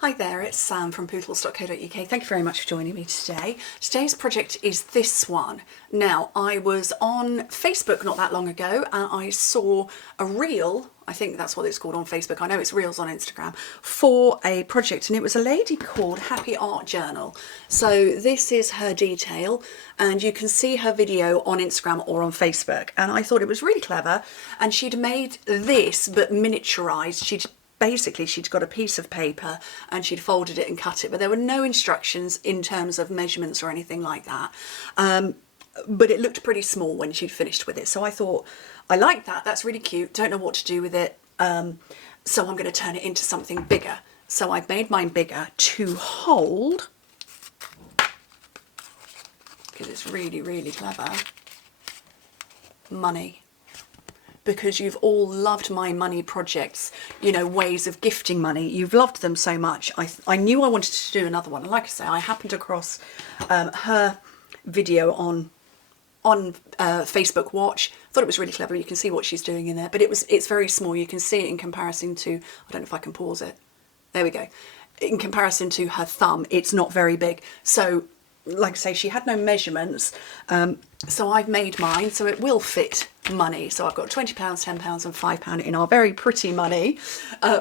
Hi there, it's Sam from Pootles.co.uk. Thank you very much for joining me today. Today's project is this one. Now, I was on Facebook not that long ago and I saw a reel, I think that's what it's called on Facebook, I know it's reels on Instagram, for a project, and it was a lady called Happy Art Journal. So this is her detail and you can see her video on Instagram or on Facebook, and I thought it was really clever, and she'd made this but miniaturized. She'd got a piece of paper and she'd folded it and cut it, but there were no instructions in terms of measurements or anything like that. But it looked pretty small when she'd finished with it. So I thought, I like that, that's really cute, don't know what to do with it. So I'm going to turn it into something bigger. So I've made mine bigger to hold, because it's really, really clever, money. Because you've all loved my money projects, you know, ways of gifting money. You've loved them so much. I knew I wanted to do another one. And like I say, I happened across her video on Facebook Watch. I thought it was really clever. You can see what she's doing in there, but it's very small. You can see it in comparison to, I don't know if I can pause it. There we go. In comparison to her thumb, it's not very big. So like I say, she had no measurements, so I've made mine so it will fit money. So I've got £20, £10 and £5 in our very pretty money,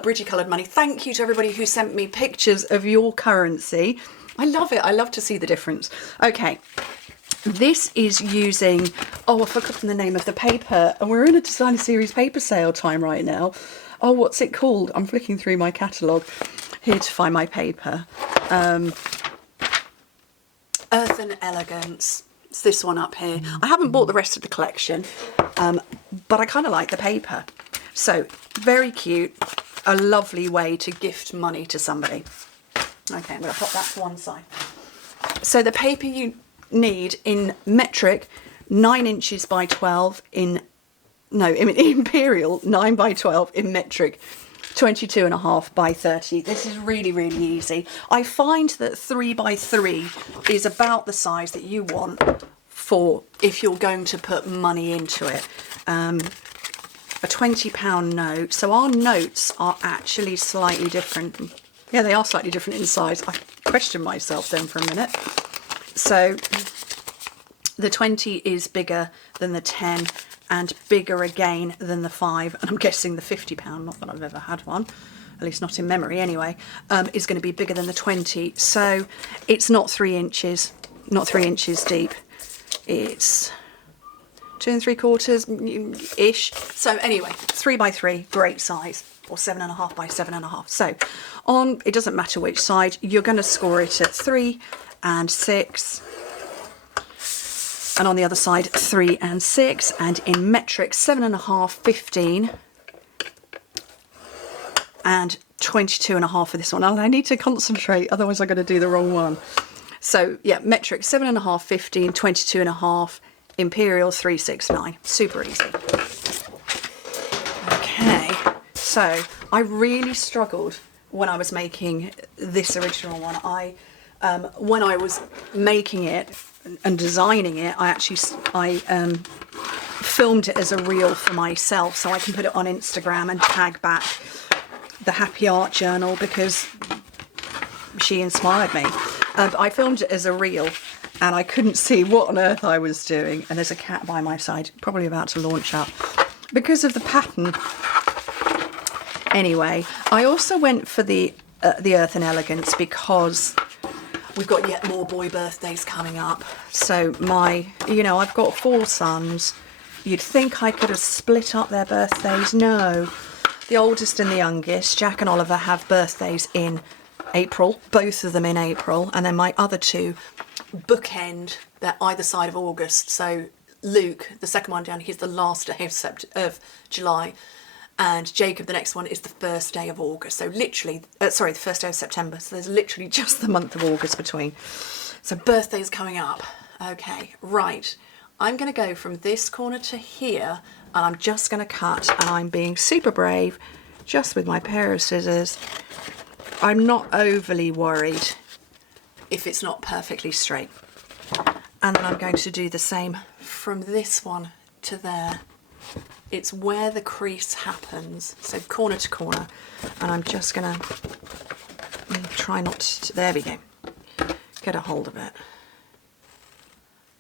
pretty coloured money. Thank you to everybody who sent me pictures of your currency. I love it. I love to see the difference. Okay, this is using, oh, I've forgotten the name of the paper, and we're in a designer series paper sale time right now. Oh, what's it called? I'm flicking through my catalogue here to find my paper. Earth and Elegance. It's this one up here. I haven't bought the rest of the collection, but I kind of like the paper. So very cute, a lovely way to gift money to somebody. Okay, I'm going to pop that to one side. So the paper you need in metric, 9 inches by 12 in imperial, 9 by 12 in metric, 22.5 by 30. This is really, really easy. I find that 3 by 3 is about the size that you want for if you're going to put money into it. A £20 note. So our notes are actually slightly different. Yeah, they are slightly different in size. I questioned myself then for a minute. So the 20 is bigger than the 10 and bigger again than the 5, and I'm guessing the £50, not that I've ever had one, at least not in memory anyway, is going to be bigger than the 20. So it's not 3 inches, not 3 inches deep. It's 2 3/4 ish. So anyway, 3 by 3, great size, or 7.5 by 7.5. So on, it doesn't matter which side, you're going to score it at 3 and 6. And on the other side, 3 and 6, and in metric, 7.5, 15, and 22.5 for this one. I need to concentrate, otherwise I'm going to do the wrong one. So yeah, metric 7.5, 15, 22.5, imperial 3, 6, 9. Super easy. Okay, so I really struggled when I was making this original one. When I was making it and designing it, I filmed it as a reel for myself so I can put it on Instagram and tag back the Happy Art Journal because she inspired me. I filmed it as a reel and I couldn't see what on earth I was doing, and there's a cat by my side probably about to launch up because of the pattern. Anyway, I also went for the Earth and Elegance because we've got yet more boy birthdays coming up. So I've got 4 sons. You'd think I could have split up their birthdays. No. The oldest and the youngest, Jack and Oliver, have birthdays in April, both of them in April. And then my other 2 bookend, they're either side of August. So Luke, the second one down, he's the last day of July. And Jacob, the next one, is the first day of August. So literally, the first day of September. So there's literally just the month of August between. So birthdays coming up. Okay, right. I'm going to go from this corner to here, and I'm just going to cut, and I'm being super brave, just with my pair of scissors. I'm not overly worried if it's not perfectly straight. And then I'm going to do the same from this one to there. It's where the crease happens, so corner to corner, and I'm just gonna try not to, there we go, get a hold of it.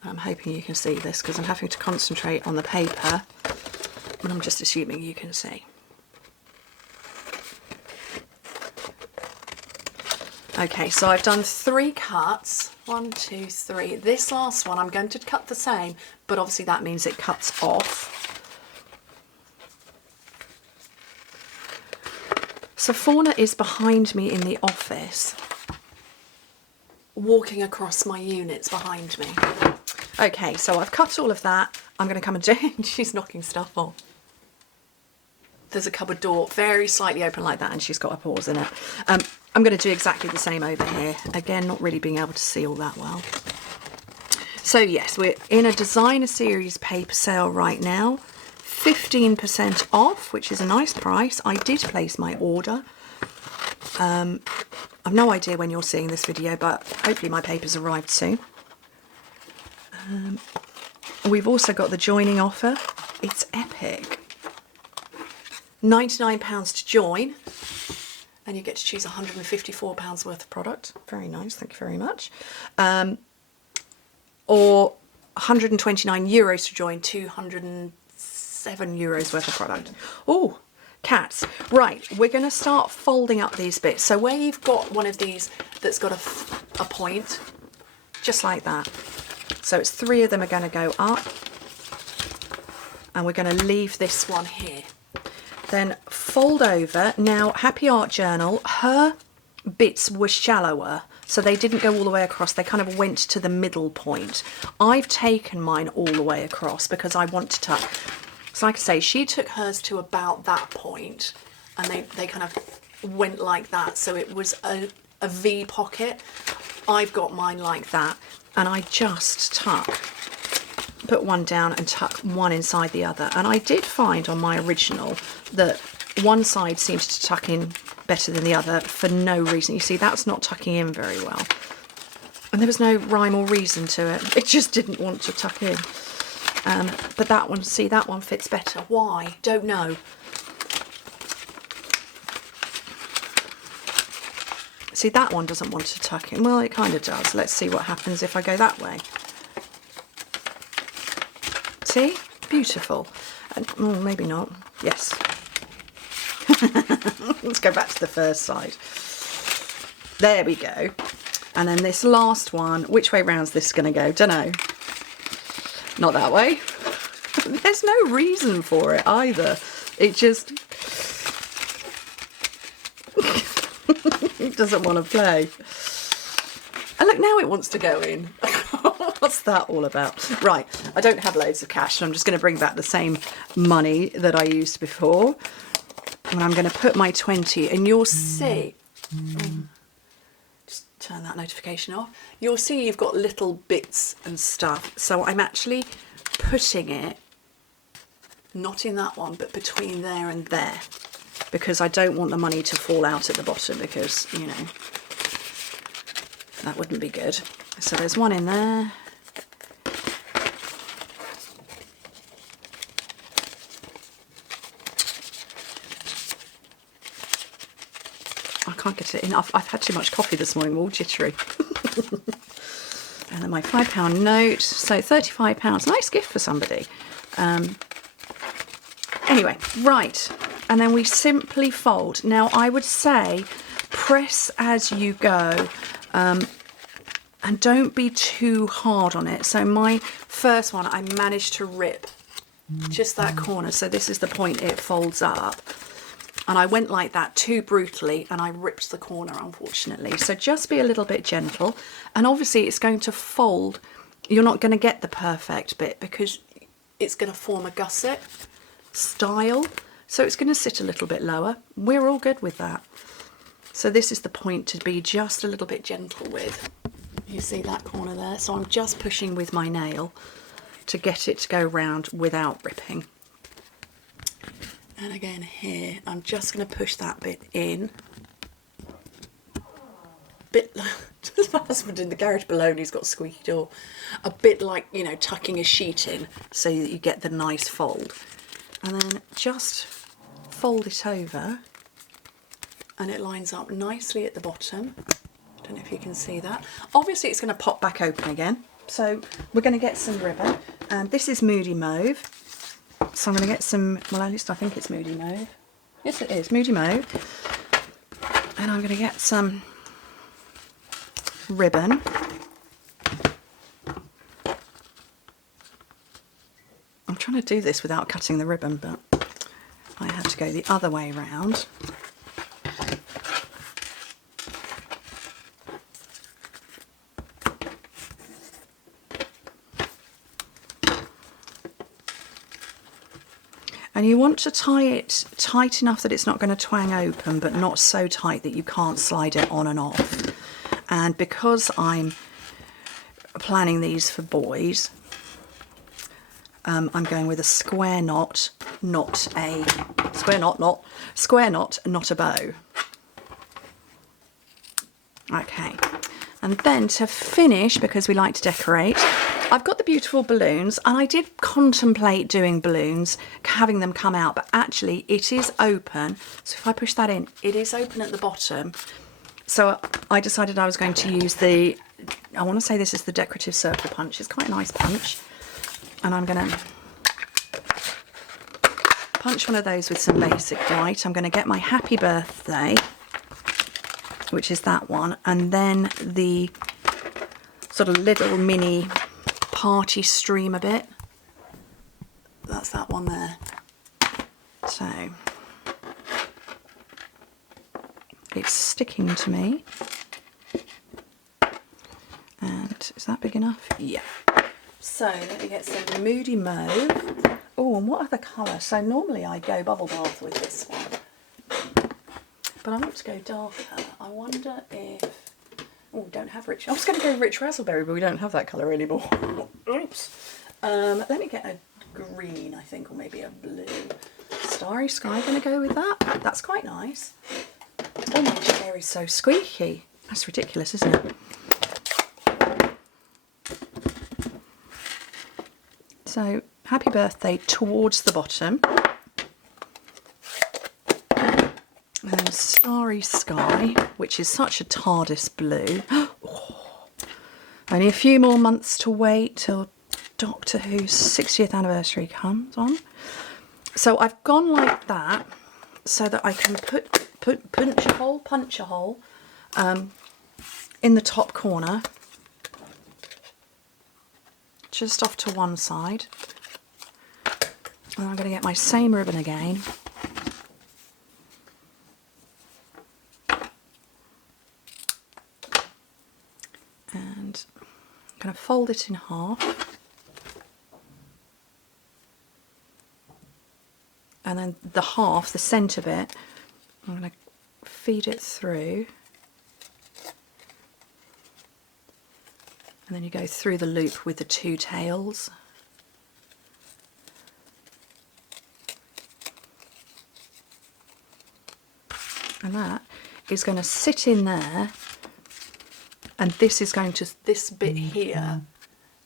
I'm hoping you can see this because I'm having to concentrate on the paper, but I'm just assuming you can see. Okay, so I've done 3 cuts. 1, 2, 3. This last one I'm going to cut the same, but obviously that means it cuts off. So Fauna is behind me in the office, walking across my units behind me. Okay, so I've cut all of that. I'm going to come and do, she's knocking stuff off. There's a cupboard door very slightly open like that, and she's got her paws in it. I'm going to do exactly the same over here. Again, not really being able to see all that well. So yes, we're in a designer series paper sale right now. 15% off, which is a nice price. I did place my order. I've no idea when you're seeing this video, but hopefully my paper's arrived soon. We've also got the joining offer. It's epic. £99 to join, and you get to choose £154 worth of product. Very nice, thank you very much. Or €129 to join, €207 worth of product. Oh, cats. Right, we're going to start folding up these bits. So where you've got one of these that's got a point, just like that. So it's 3 of them are going to go up, and we're going to leave this one here. Then fold over. Now, Happy Art Journal, her bits were shallower, so they didn't go all the way across. They kind of went to the middle point. I've taken mine all the way across because I want to tuck. So like I say, she took hers to about that point, and they kind of went like that. So it was a V pocket. I've got mine like that, and I just tuck. Put one down and tuck one inside the other. And I did find on my original that one side seems to tuck in better than the other for no reason. You see, that's not tucking in very well. And there was no rhyme or reason to it. It just didn't want to tuck in. But that one, see, that one fits better. Why? Don't know. See, that one doesn't want to tuck in. Well, it kind of does. Let's see what happens if I go that way. See? Beautiful. And, oh, maybe not. Yes. Let's go back to the first side. There we go. And then this last one, which way round's this going to go? Dunno. Not that way. There's no reason for it either. It just... it doesn't want to play. And look, now it wants to go in. What's that all about? Right, I don't have loads of cash, so I'm just going to bring back the same money that I used before. And I'm going to put my 20, and you'll see... just turn that notification off. You'll see you've got little bits and stuff. So I'm actually putting it, not in that one, but between there and there. Because I don't want the money to fall out at the bottom, because, you know, that wouldn't be good. So there's one in there. I can't get it in. I've had too much coffee this morning, we're all jittery. And then my £5 note, so £35, nice gift for somebody. Anyway, right, and then we simply fold. Now I would say press as you go, and don't be too hard on it. So my first one, I managed to rip just that corner, so this is the point it folds up. And I went like that too brutally, and I ripped the corner, unfortunately. So just be a little bit gentle. And obviously it's going to fold. You're not going to get the perfect bit because it's going to form a gusset style. So it's going to sit a little bit lower. We're all good with that. So this is the point to be just a little bit gentle with. You see that corner there? So I'm just pushing with my nail to get it to go round without ripping. And again here, I'm just going to push that bit in. Bit like my husband in the garage below, and he's got a squeaky door. A bit like, you know, tucking a sheet in so that you get the nice fold. And then just fold it over and it lines up nicely at the bottom. I don't know if you can see that. Obviously it's going to pop back open again. So we're going to get some ribbon, and this is Moody Mauve. So I'm going to get some, well at least I think it's Moody Mauve. Yes it is, Moody Mauve. And I'm going to get some ribbon. I'm trying to do this without cutting the ribbon, but I have to go the other way round. And you want to tie it tight enough that it's not going to twang open, but not so tight that you can't slide it on and off. And because I'm planning these for boys, I'm going with a square knot, not a square knot, not a bow. Okay, and then to finish, because we like to decorate, I've got the beautiful balloons, and I did contemplate doing balloons, having them come out, but actually it is open. So if I push that in, it is open at the bottom. So I decided I was going to use the, I want to say this is the decorative circle punch. It's quite a nice punch. And I'm going to punch one of those with some basic white. I'm going to get my Happy Birthday, which is that one, and then the sort of little mini party streamer bit. That's that one there. So it's sticking to me. And is that big enough? Yeah. So let me get some Moody Mauve. Oh, and what other colour? So normally I go bubble bath with this one, but I want to go darker. I wonder if, oh, we don't have rich. I was going to go rich raspberry, but we don't have that colour anymore. Oops. Let me get a green, I think, or maybe a blue. Starry Sky, going to go with that. That's quite nice. Oh, my chair is so squeaky. That's ridiculous, isn't it? So, Happy Birthday towards the bottom. And then Starry Sky, which is such a TARDIS blue. Oh, only a few more months to wait till Doctor Who's 60th anniversary comes on. So I've gone like that so that I can punch a hole in the top corner, just off to one side. And I'm going to get my same ribbon again. And I'm going to fold it in half. And then the half, the centre bit, I'm going to feed it through. And then you go through the loop with the two tails. And that is going to sit in there, and this is going to, this bit here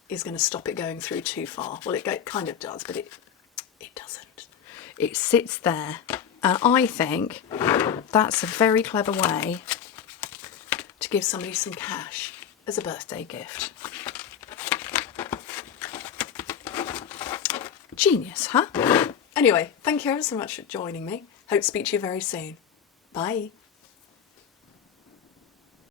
is going to stop it going through too far. Well, it kind of does, but it doesn't. It sits there, and I think that's a very clever way to give somebody some cash as a birthday gift. Genius, huh? Anyway, thank you ever so much for joining me. Hope to speak to you very soon. Bye.